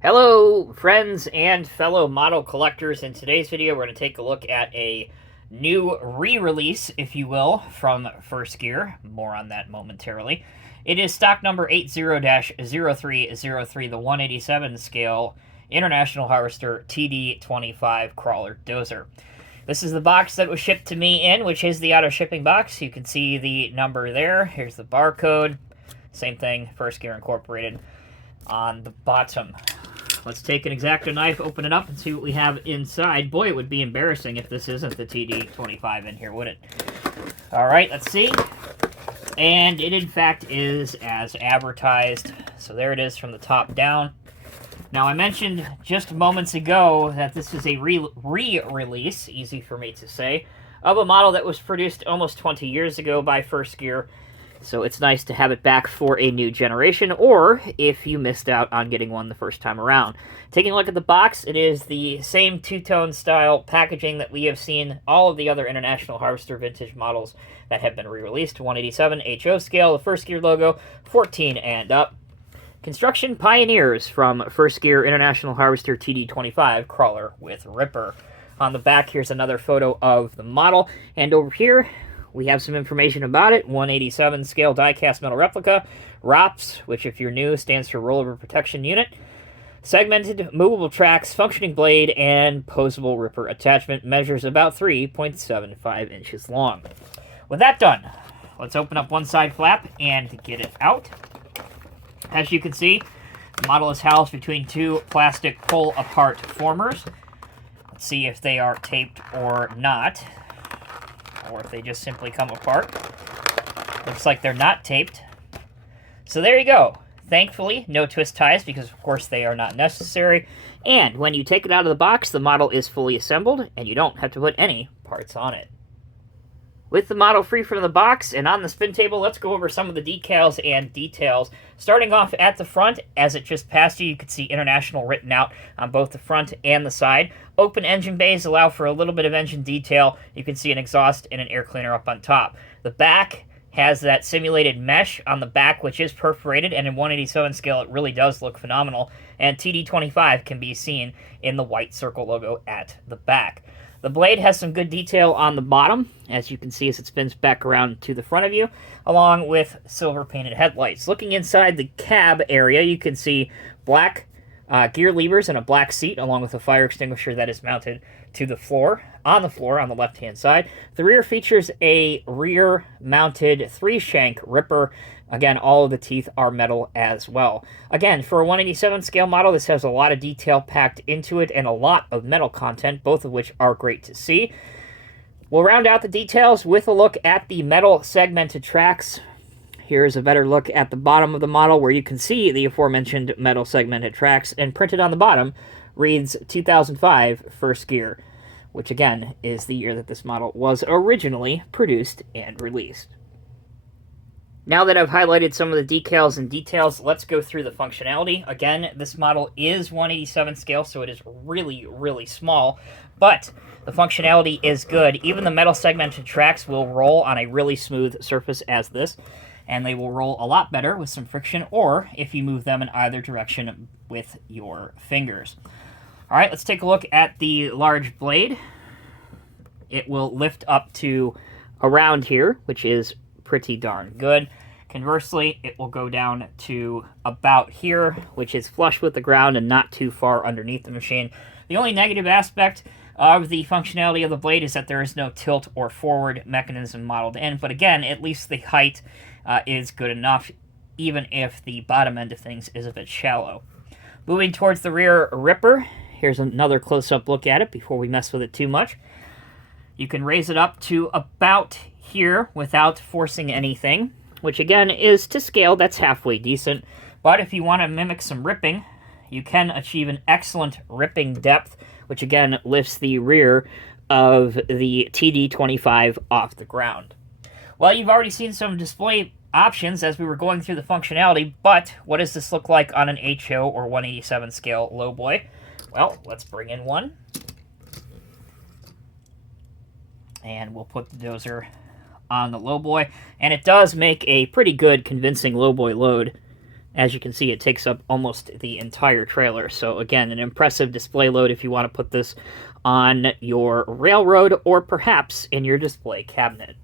Hello, friends and fellow model collectors. In today's video, we're going to take a look at a new re-release, if you will, from First Gear. More on that momentarily. It is stock number 80-0303, the 187 scale International Harvester TD-25 Crawler Dozer. This is the box that was shipped to me in, which is the auto-shipping box. You can see the number there. Here's the barcode. Same thing, First Gear Incorporated on the bottom. Let's take an X-Acto knife, open it up, and see what we have inside. Boy, it would be embarrassing if this isn't the TD-25 in here, would it? Alright, let's see. And it, in fact, is as advertised. So there it is from the top down. Now, I mentioned just moments ago that this is a re-release, easy for me to say, of a model that was produced almost 20 years ago by First Gear. So it's nice to have it back for a new generation, or if you missed out on getting one the first time around. Taking a look at the box, it is the same two-tone style packaging that we have seen all of the other International Harvester vintage models that have been re-released. 187 HO scale, the First Gear logo, 14 and up. Construction Pioneers from First Gear International Harvester TD-25 Crawler with Ripper. On the back, here's another photo of the model, and over here, we have some information about it. 187 scale diecast metal replica. ROPS, which if you're new, stands for Rollover Protection Unit. Segmented movable tracks, functioning blade, and posable ripper attachment. Measures about 3.75 inches long. With that done, let's open up one side flap and get it out. As you can see, the model is housed between two plastic pull-apart formers. Let's see if they are taped or not, or if they just simply come apart. Looks like they're not taped. So there you go. Thankfully, no twist ties, because of course they are not necessary. And when you take it out of the box, the model is fully assembled, and you don't have to put any parts on it. With the model free from the box and on the spin table, let's go over some of the decals and details. Starting off at the front, as it just passed you, you can see International written out on both the front and the side. Open engine bays allow for a little bit of engine detail. You can see an exhaust and an air cleaner up on top. The back has that simulated mesh on the back, which is perforated, and in 187 scale, it really does look phenomenal. And TD-25 can be seen in the white circle logo at the back. The blade has some good detail on the bottom, as you can see as it spins back around to the front of you, along with silver painted headlights. Looking inside the cab area, you can see black gear levers and a black seat, along with a fire extinguisher that is mounted to the floor, on the left-hand side. The rear features a rear-mounted 3-shank ripper. Again, all of the teeth are metal as well. Again, for a 187 scale model, this has a lot of detail packed into it and a lot of metal content, both of which are great to see. We'll round out the details with a look at the metal segmented tracks. Here's a better look at the bottom of the model, where you can see the aforementioned metal segmented tracks, and printed on the bottom reads 2005 First Gear, which again is the year that this model was originally produced and released. Now that I've highlighted some of the decals and details, let's go through the functionality. Again, this model is 187 scale, so it is really, really small, but the functionality is good. Even the metal segmented tracks will roll on a really smooth surface as this, and they will roll a lot better with some friction, or if you move them in either direction with your fingers. All right, let's take a look at the large blade. It will lift up to around here, which is pretty darn good. Conversely, it will go down to about here, which is flush with the ground and not too far underneath the machine. The only negative aspect of the functionality of the blade is that there is no tilt or forward mechanism modeled in, but again, at least the height is good enough, even if the bottom end of things is a bit shallow. Moving towards the rear ripper, here's another close-up look at it before we mess with it too much. You can raise it up to about here without forcing anything, which again is to scale, that's halfway decent. But if you want to mimic some ripping, you can achieve an excellent ripping depth, which again lifts the rear of the TD-25 off the ground. Well, you've already seen some display options as we were going through the functionality, but what does this look like on an HO or 187 scale lowboy? Well, let's bring in one. And we'll put the Dozer on the lowboy, and it does make a pretty good convincing lowboy load As you can see, it takes up almost the entire trailer. So again, an impressive display load if you want to put this on your railroad or perhaps in your display cabinet.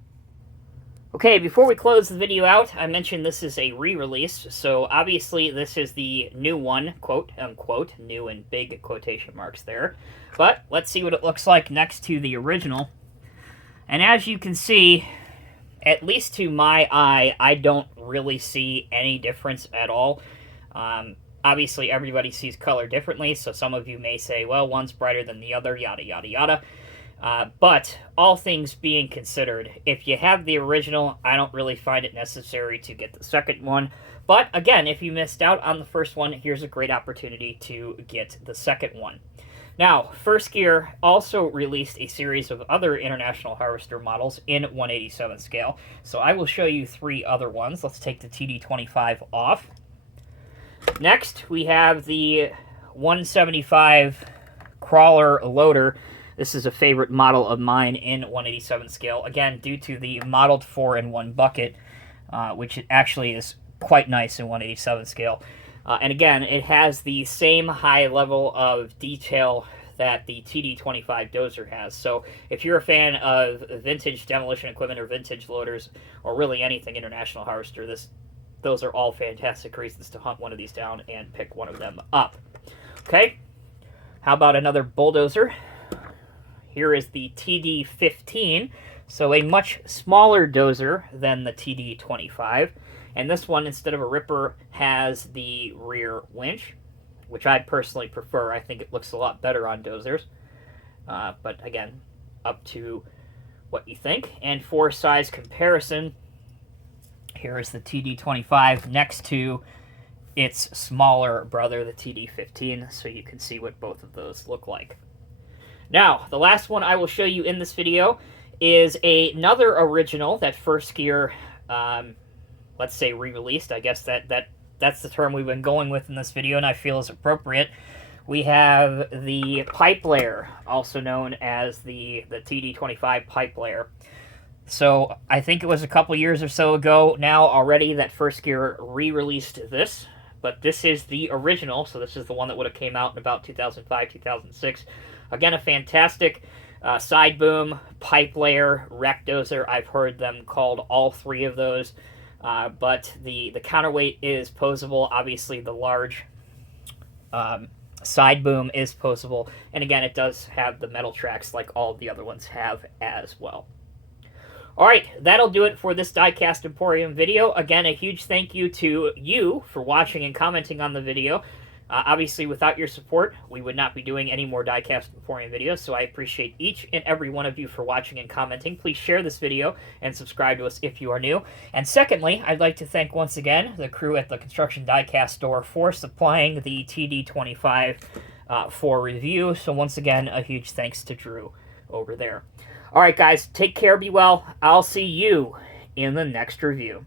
Okay, before we close the video out, I mentioned this is a re-release, so obviously this is the new one, quote unquote, new in big quotation marks there. But let's see what it looks like next to the original. And as you can see, at least to my eye, I don't really see any difference at all. Obviously, everybody sees color differently, so some of you may say, well, one's brighter than the other, yada, yada, yada. But all things being considered, if you have the original, I don't really find it necessary to get the second one. But again, if you missed out on the first one, here's a great opportunity to get the second one. Now, First Gear also released a series of other International Harvester models in 1/87 scale. So I will show you 3 other ones. Let's take the TD-25 off. Next, we have the 175 Crawler Loader. This is a favorite model of mine in 1/87 scale. Again, due to the modeled 4-in-1 bucket, which actually is quite nice in 1/87 scale. And again, it has the same high level of detail that the TD-25 Dozer has. So if you're a fan of vintage demolition equipment or vintage loaders, or really anything International Harvester, those are all fantastic reasons to hunt one of these down and pick one of them up. Okay, how about another Bulldozer? Here is the TD-15, so a much smaller dozer than the TD-25. And this one, instead of a ripper, has the rear winch, which I personally prefer. I think it looks a lot better on dozers. But again, up to what you think. And for size comparison, here is the TD-25 next to its smaller brother, the TD-15, so you can see what both of those look like. Now, the last one I will show you in this video is another original that First Gear, let's say, re-released. I guess that's the term we've been going with in this video, and I feel is appropriate. We have the pipe layer, also known as the TD-25 pipe layer. So I think it was a couple years or so ago now already that First Gear re-released this, but this is the original, so this is the one that would have came out in about 2005, 2006. Again, a fantastic side boom, pipe layer, wreck dozer. I've heard them called all 3 of those. But the counterweight is posable. Obviously, the large side boom is posable. And again, it does have the metal tracks like all the other ones have as well. All right, that'll do it for this Diecast Emporium video. Again, a huge thank you to you for watching and commenting on the video. Obviously, without your support, we would not be doing any more Diecast Emporium videos, so I appreciate each and every one of you for watching and commenting. Please share this video and subscribe to us if you are new. And secondly, I'd like to thank once again the crew at the Construction Diecast Store for supplying the TD-25 for review. So once again, a huge thanks to Drew over there. All right, guys, take care, be well. I'll see you in the next review.